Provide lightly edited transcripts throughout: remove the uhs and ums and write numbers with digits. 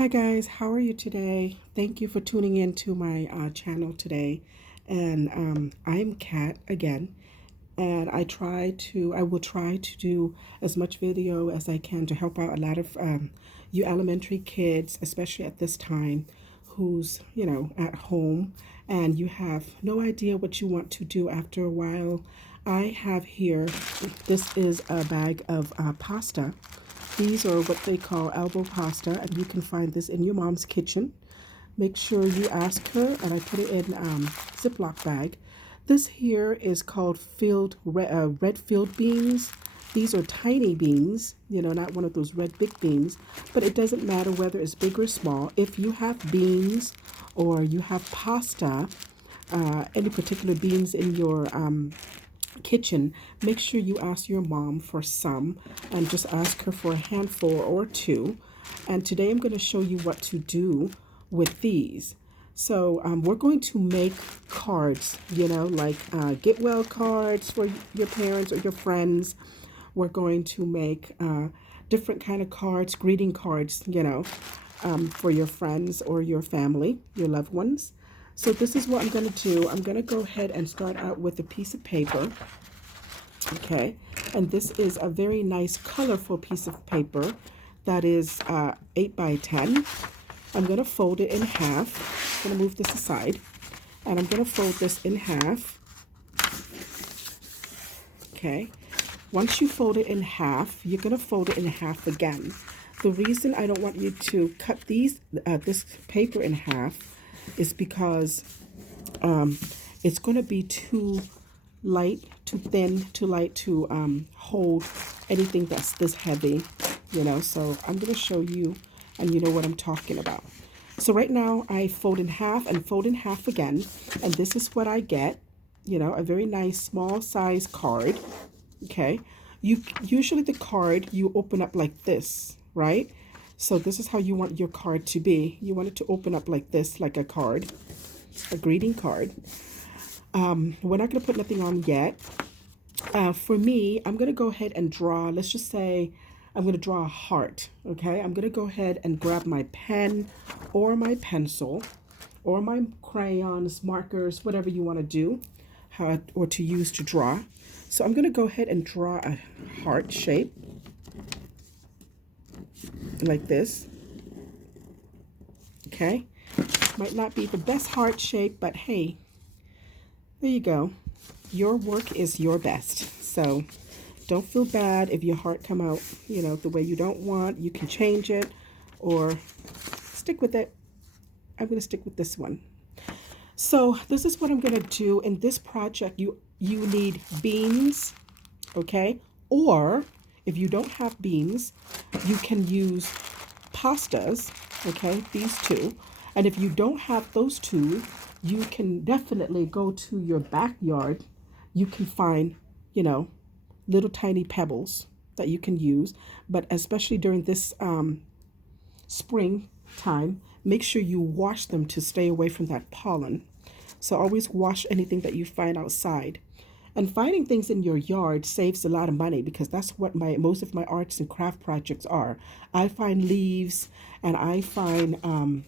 Hi guys, how are you today? Thank you for tuning in to my channel today. And I'm Kat again, and I will try to do as much video as I can to help out a lot of you elementary kids, especially at this time, who's at home and you have no idea what you want to do after a while. I have here, this is a bag of pasta. These are what they call elbow pasta, and you can find this in your mom's kitchen. Make sure you ask her, and I put it in Ziploc bag. This here is called red field beans. These are tiny beans, not one of those red big beans, but it doesn't matter whether it's big or small. If you have beans or you have pasta, any particular beans in your kitchen, make sure you ask your mom for some and just ask her for a handful or two. And today I'm going to show you what to do with these. So we're going to make cards, like get well cards for your parents or your friends. We're going to make different kind of cards, greeting cards, for your friends or your family, your loved ones. So this is what I'm going to do. I'm going to go ahead and start out with a piece of paper. Okay, and this is a very nice colorful piece of paper that is 8 by 10. I'm going to fold it in half. I'm going to move this aside, and I'm going to fold this in half. Okay, once you fold it in half, you're going to fold it in half again. The reason I don't want you to cut this paper in half is because it's going to be too light, too thin, too light to hold anything that's this heavy, So I'm going to show you, and you know what I'm talking about. So right now I fold in half and fold in half again, and this is what I get, a very nice small size card. Okay, usually the card you open up like this, right? So this is how you want your card to be. You want it to open up like this, like a card, a greeting card. We're not going to put nothing on yet. For me, I'm going to go ahead and draw, let's just say I'm going to draw a heart, okay? I'm going to go ahead and grab my pen or my pencil or my crayons, markers, whatever you want to do or to use to draw. So I'm going to go ahead and draw a heart shape like this, okay? Might not be the best heart shape, but hey, there you go. Your work is your best. So don't feel bad if your heart come out, the way you don't want. You can change it or stick with it. I'm going to stick with this one. So this is what I'm going to do in this project. You need beans, okay? Or if you don't have beans, you can use pastas, okay? These two. And if you don't have those two, you can definitely go to your backyard. You can find, little tiny pebbles that you can use. But especially during this spring time, make sure you wash them to stay away from that pollen. So always wash anything that you find outside. And finding things in your yard saves a lot of money because that's what most of my arts and craft projects are. I find leaves and I find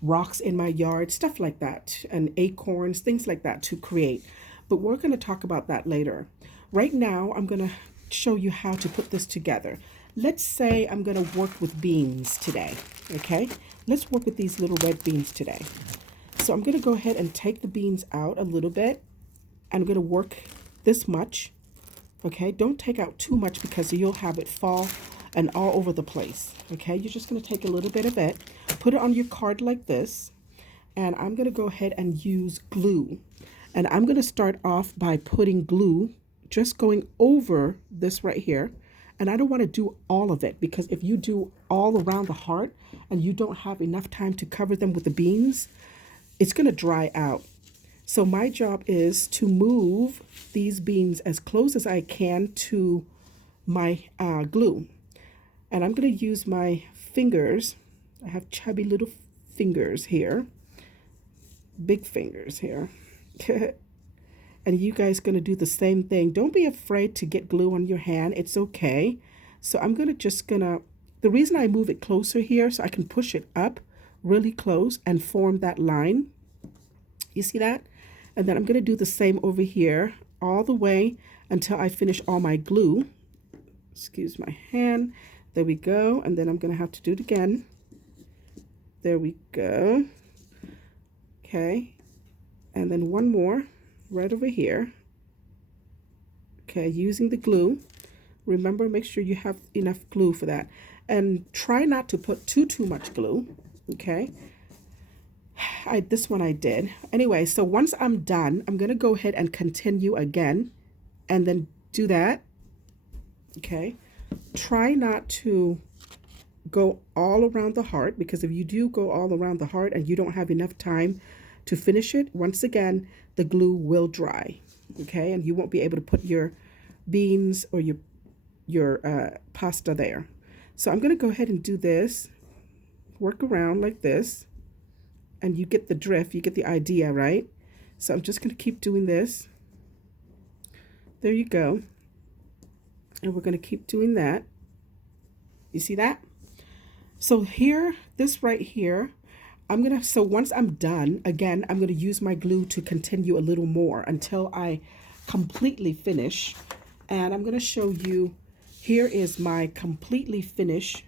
rocks in my yard, stuff like that, and acorns, things like that to create. But we're going to talk about that later. Right now, I'm going to show you how to put this together. Let's say I'm going to work with beans today, okay? Let's work with these little red beans today. So I'm going to go ahead and take the beans out a little bit. I'm going to work this much, okay? Don't take out too much because you'll have it fall and all over the place, okay? You're just going to take a little bit of it, put it on your card like this, and I'm going to go ahead and use glue. And I'm going to start off by putting glue, just going over this right here. And I don't want to do all of it because if you do all around the heart and you don't have enough time to cover them with the beans, it's going to dry out. So my job is to move these beans as close as I can to my glue. And I'm going to use my fingers. I have chubby little fingers here, big fingers here. And you guys going to do the same thing. Don't be afraid to get glue on your hand. It's okay. So I'm just going to the reason I move it closer here so I can push it up really close and form that line. You see that? And then I'm going to do the same over here all the way until I finish all my glue. Excuse my hand. There we go. And then I'm going to have to do it again. There we go. Okay. And then one more right over here. Okay, using the glue. Remember, make sure you have enough glue for that. And try not to put too much glue. Okay. This one I did. Anyway, so once I'm done, I'm going to go ahead and continue again and then do that. Okay. Try not to go all around the heart, because if you do go all around the heart and you don't have enough time to finish it, once again, the glue will dry. Okay. And you won't be able to put your beans or your pasta there. So I'm going to go ahead and do this, work around like this. And you get the drift, you get the idea, right? So I'm just going to keep doing this. There you go. And we're going to keep doing that. You see that? So here, this right here, so once I'm done, again, I'm going to use my glue to continue a little more until I completely finish. And I'm going to show you, here is my completely finished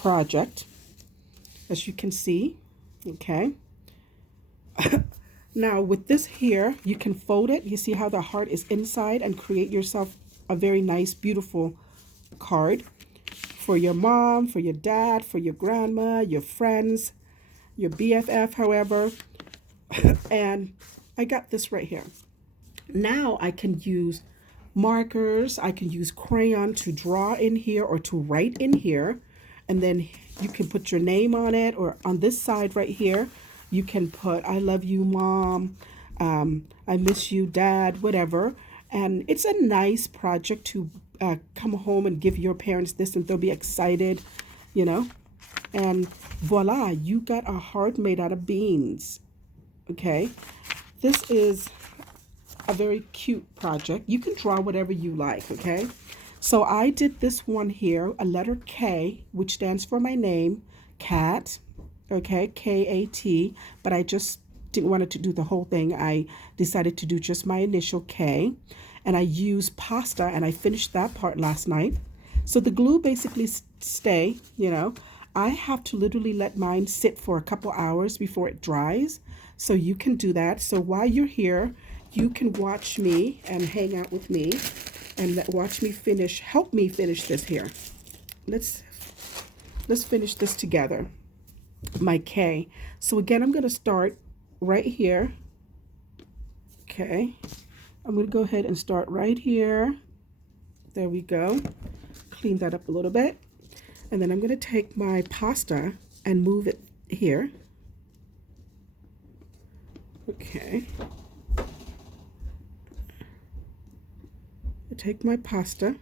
project. As you can see, okay. Now with this here, you can fold it. You see how the heart is inside and create yourself a very nice, beautiful card for your mom, for your dad, for your grandma, your friends, your BFF, however. And I got this right here. Now I can use markers. I can use crayon to draw in here or to write in here. And then you can put your name on it, or on this side right here, you can put, I love you, Mom. I miss you, Dad, whatever. And it's a nice project to come home and give your parents this, and they'll be excited, you know. And voila, you got a heart made out of beans. Okay. This is a very cute project. You can draw whatever you like, okay? So I did this one here, a letter K, which stands for my name, Kat, okay, K-A-T, but I just didn't want it to do the whole thing. I decided to do just my initial K, and I used pasta, and I finished that part last night. So the glue basically stay, you know. I have to literally let mine sit for a couple hours before it dries, so you can do that. So while you're here, you can watch me and hang out with me. And watch me finish, help me finish this here. Let's finish this together, my K. So again, I'm going to start right here. Okay. I'm going to go ahead and start right here. There we go. Clean that up a little bit. And then I'm going to take my pasta and move it here. Okay. Take my pasta,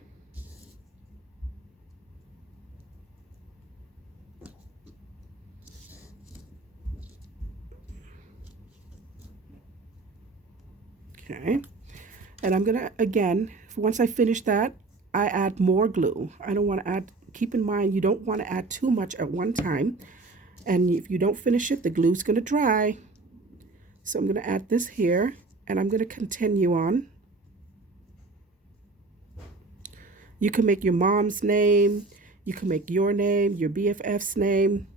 okay, and I'm gonna, again, once I finish that, I add more glue. I don't want to add, keep in mind, you don't want to add too much at one time, and if you don't finish it, the glue's gonna dry. So I'm gonna add this here, and I'm gonna continue on. You can make your mom's name, you can make your name, your BFF's name,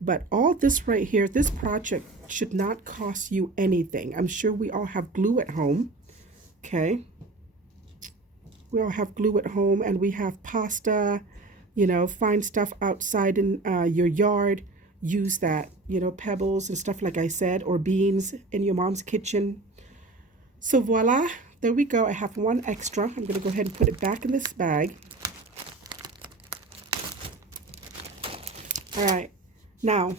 but all this right here, this project should not cost you anything. I'm sure we all have glue at home, okay? We all have glue at home, and we have pasta, you know, find stuff outside in your yard, use that, you know, pebbles and stuff like I said, or beans in your mom's kitchen. So voila. There we go. I have one extra. I'm going to go ahead and put it back in this bag. All right. Now,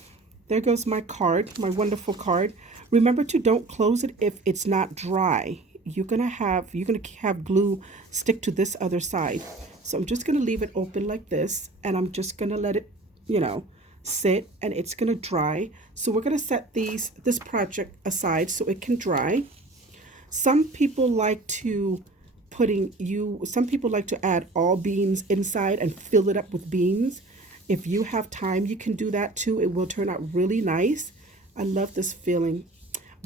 there goes my card, my wonderful card. Remember to don't close it if it's not dry. You're going to have glue stick to this other side. So I'm just going to leave it open like this, and I'm just going to let it, you know, sit, and it's going to dry. So we're going to set this project aside so it can dry. Some people like to some people like to add all beans inside and fill it up with beans. If you have time, you can do that too. It will turn out really nice. I love this feeling.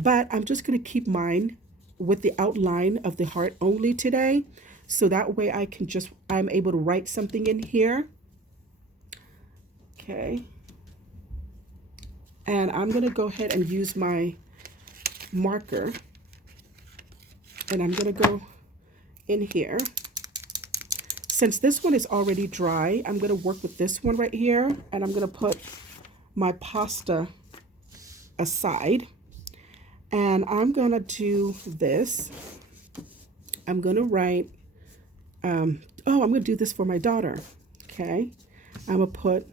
But I'm just going to keep mine with the outline of the heart only today. So that way I'm able to write something in here. Okay. And I'm going to go ahead and use my marker. And I'm going to go in here. Since this one is already dry, I'm going to work with this one right here. And I'm going to put my pasta aside. And I'm going to do this. I'm going to write, I'm going to do this for my daughter. Okay. I'm going to put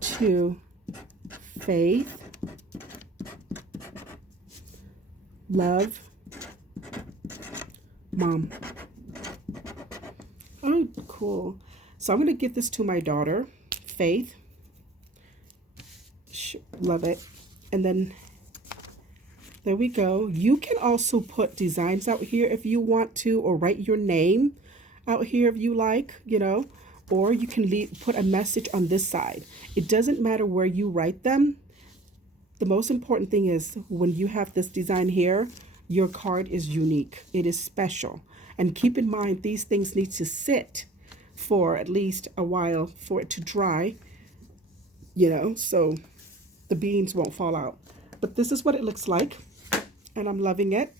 to Faith, love, Mom. Oh, cool. So I'm going to give this to my daughter, Faith. Love it. And then there we go. You can also put designs out here if you want to, or write your name out here if you like, or you can put a message on this side. It doesn't matter where you write them. The most important thing is when you have this design here, your card is unique. It is special. And keep in mind, these things need to sit for at least a while for it to dry, so the beans won't fall out. But this is what it looks like, and I'm loving it.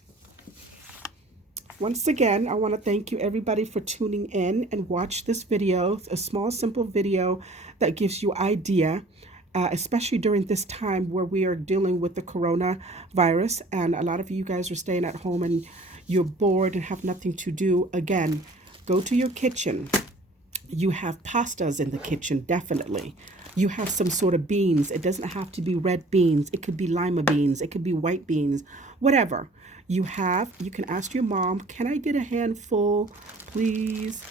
Once again, I want to thank you everybody for tuning in and watch this video, a small, simple video that gives you idea, especially during this time where we are dealing with the coronavirus, and a lot of you guys are staying at home and you're bored and have nothing to do. Again, go to your kitchen. You have pastas in the kitchen, definitely. You have some sort of beans. It doesn't have to be red beans. It could be lima beans. It could be white beans, whatever you can ask your mom, can I get a handful, please?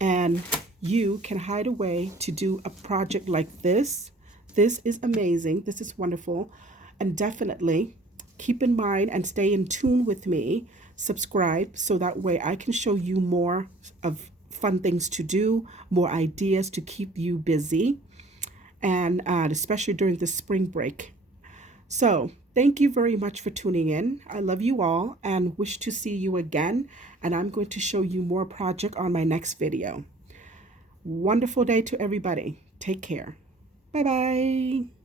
And you can hide away to do a project like this. This is amazing. This is wonderful. And definitely keep in mind and stay in tune with me. Subscribe so that way I can show you more of fun things to do, more ideas to keep you busy, and especially during the spring break. So thank you very much for tuning in. I love you all and wish to see you again. And I'm going to show you more project on my next video. Wonderful day to everybody. Take care. Bye-bye.